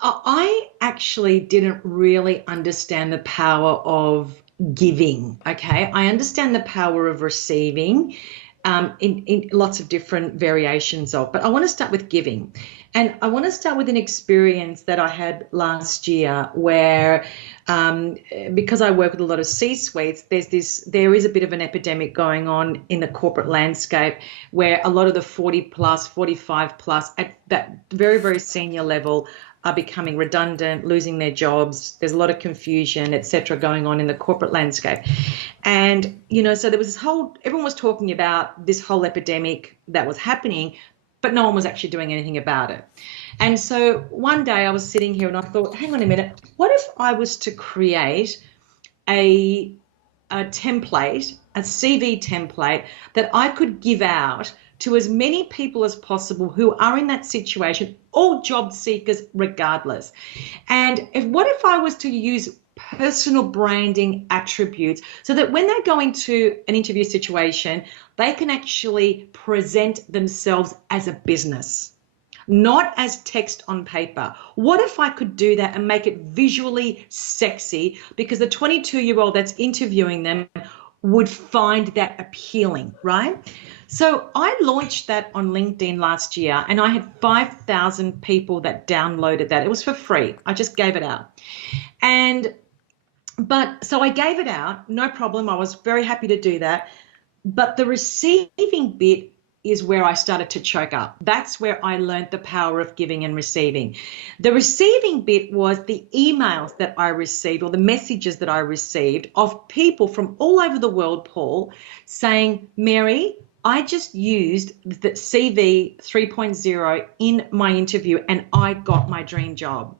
I actually didn't really understand the power of giving. Okay. I understand the power of receiving in lots of different variations of, but I want to start with giving. And I want to start with an experience that I had last year where, um, because I work with a lot of C-suites, there is a bit of an epidemic going on in the corporate landscape where a lot of the 40 plus, 45 plus at that very, very senior level are becoming redundant, losing their jobs. There's a lot of confusion, et cetera, going on in the corporate landscape. And, so there was everyone was talking about this whole epidemic that was happening, but no one was actually doing anything about it. And so one day I was sitting here and I thought, hang on a minute, what if I was to create a a template, a CV template that I could give out to as many people as possible who are in that situation, all job seekers regardless. And what if I was to use personal branding attributes so that when they go into an interview situation, they can actually present themselves as a business, not as text on paper. What if I could do that and make it visually sexy? Because the 22-year-old that's interviewing them would find that appealing, right? So I launched that on LinkedIn last year and I had 5,000 people that downloaded that. It was for free. I just gave it out. And but so I gave it out, no problem. I was very happy to do that. But the receiving bit is where I started to choke up. That's where I learned the power of giving and receiving. The receiving bit was the emails that I received or the messages that I received of people from all over the world, Paul, saying, Mary, I just used the CV 3.0 in my interview and I got my dream job.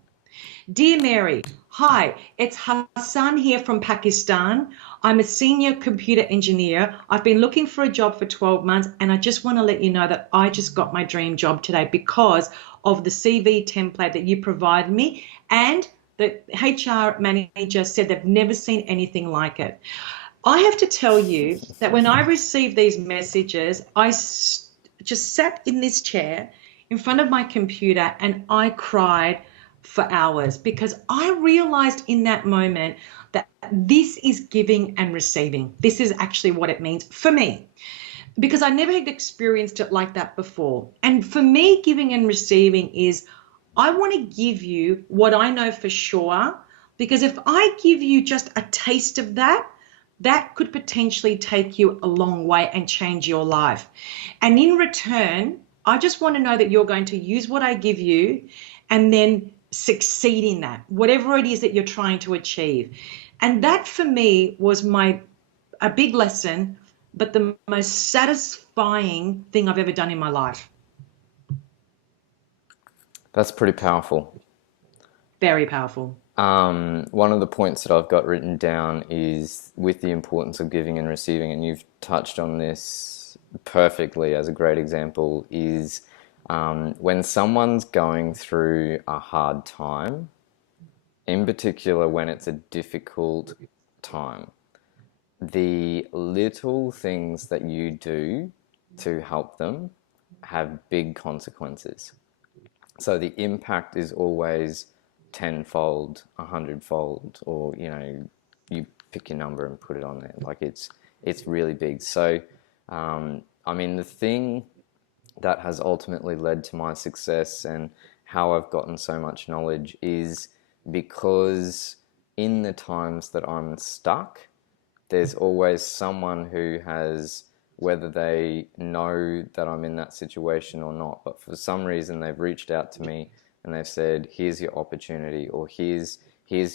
Dear Mary, hi, it's Hassan here from Pakistan. I'm a senior computer engineer. I've been looking for a job for 12 months and I just want to let you know that I just got my dream job today because of the CV template that you provided me, and the HR manager said they've never seen anything like it. I have to tell you that when I received these messages, just sat in this chair in front of my computer and I cried for hours because I realized in that moment that this is giving and receiving. This is actually what it means for me because I never had experienced it like that before. And for me, giving and receiving is I want to give you what I know for sure, because if I give you just a taste of that, that could potentially take you a long way and change your life. And in return, I just want to know that you're going to use what I give you and then succeed in that, whatever it is that you're trying to achieve. And that for me was a big lesson, but the most satisfying thing I've ever done in my life. That's pretty powerful. Very powerful. One of the points that I've got written down is with the importance of giving and receiving, and you've touched on this perfectly as a great example, is when someone's going through a hard time, in particular when it's a difficult time, the little things that you do to help them have big consequences. So the impact is always tenfold, a hundredfold, or you pick your number and put it on there. Like it's really big. So I mean, the thing that has ultimately led to my success and how I've gotten so much knowledge is because in the times that I'm stuck, there's always someone who has, whether they know that I'm in that situation or not, but for some reason they've reached out to me and they've said, here's your opportunity, or here's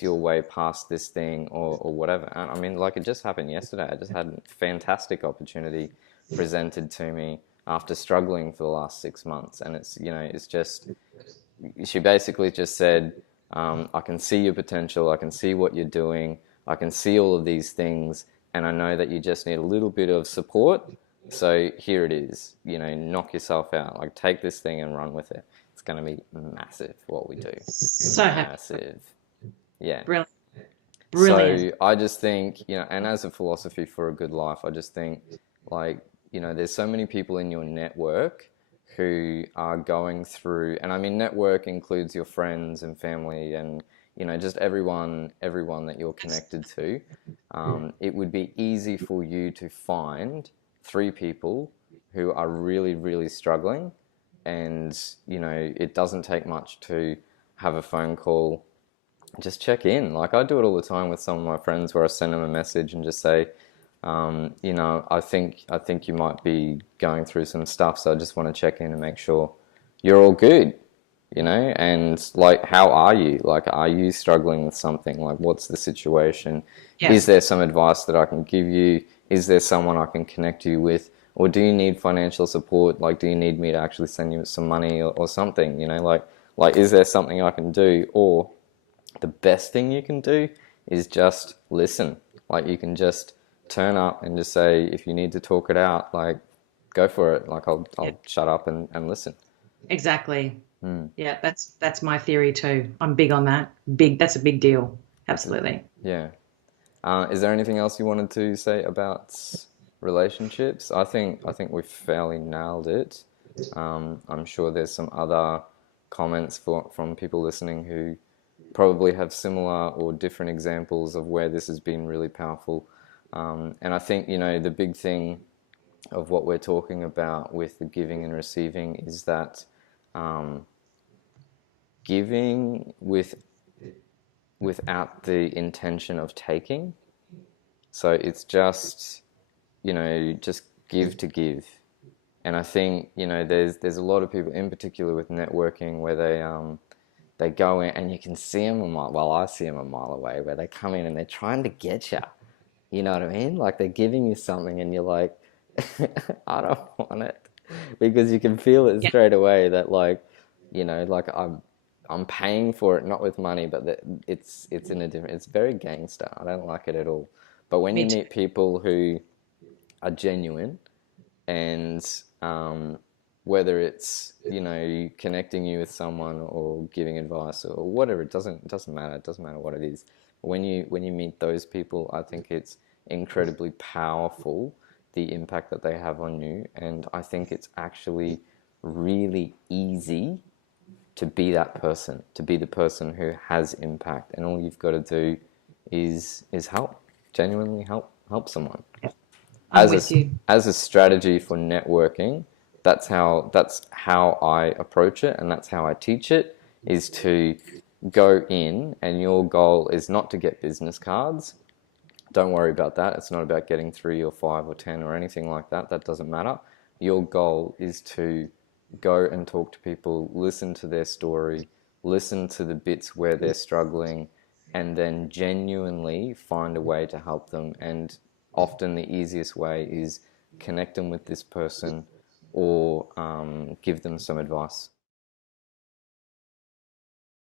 your way past this thing, or whatever. And I mean, like it just happened yesterday. I just had a fantastic opportunity presented to me after struggling for the last 6 months. And it's just, she basically just said, I can see your potential, I can see what you're doing, I can see all of these things, and I know that you just need a little bit of support. So here it is, knock yourself out. Like take this thing and run with it. It's going to be massive what we do. So happy. Massive. Yeah. Brilliant. Brilliant. So I just think, and as a philosophy for a good life, I just think like, there's so many people in your network who are going through, and I mean, network includes your friends and family and, just everyone that you're connected to. It would be easy for you to find three people who are really, really struggling. And, it doesn't take much to have a phone call, just check in. Like I do it all the time with some of my friends where I send them a message and just say, I think you might be going through some stuff, so I just want to check in and make sure you're all good, and like, how are you? Like, are you struggling with something? Like, what's the situation? Yeah. Is there some advice that I can give you? Is there someone I can connect you with? Or do you need financial support? Like, do you need me to actually send you some money or something? Like, is there something I can do? Or the best thing you can do is just listen. Like, you can just turn up and just say, if you need to talk it out, like, go for it. Like, Yeah. I'll shut up and listen. Exactly. Yeah, that's my theory too. I'm big on that. That's a big deal. Absolutely. Yeah. Is there anything else you wanted to say about relationships? I think we've fairly nailed it. I'm sure there's some other comments from people listening who probably have similar or different examples of where this has been really powerful. And I think, the big thing of what we're talking about with the giving and receiving is that giving without the intention of taking. So it's just give to give. And I think, there's a lot of people, in particular with networking, where they go in and you can see them a mile, well, I see them a mile away, where they come in and they're trying to get you. You know what I mean? Like, they're giving you something and you're like, I don't want it, because you can feel it Yeah. straight away that, like, like, I'm paying for it, not with money, but that it's in a different. It's very gangster. I don't like it at all. But when you Me too. meet people who are genuine, and whether it's, connecting you with someone or giving advice or whatever, it doesn't matter. It doesn't matter what it is. When you meet those people, I think it's incredibly powerful, the impact that they have on you. And I think it's actually really easy to be that person, to be the person who has impact, and all you've got to do is help, genuinely help someone. Yeah. I'm as with you. a as a strategy for networking, that's how I approach it, and that's how I teach it, is to go in, and your goal is not to get business cards. Don't worry about that. It's not about getting 3 or 5 or 10 or anything like that. That doesn't matter. Your goal is to go and talk to people, listen to their story, listen to the bits where they're struggling, and then genuinely find a way to help them. And often the easiest way is connect them with this person, or give them some advice.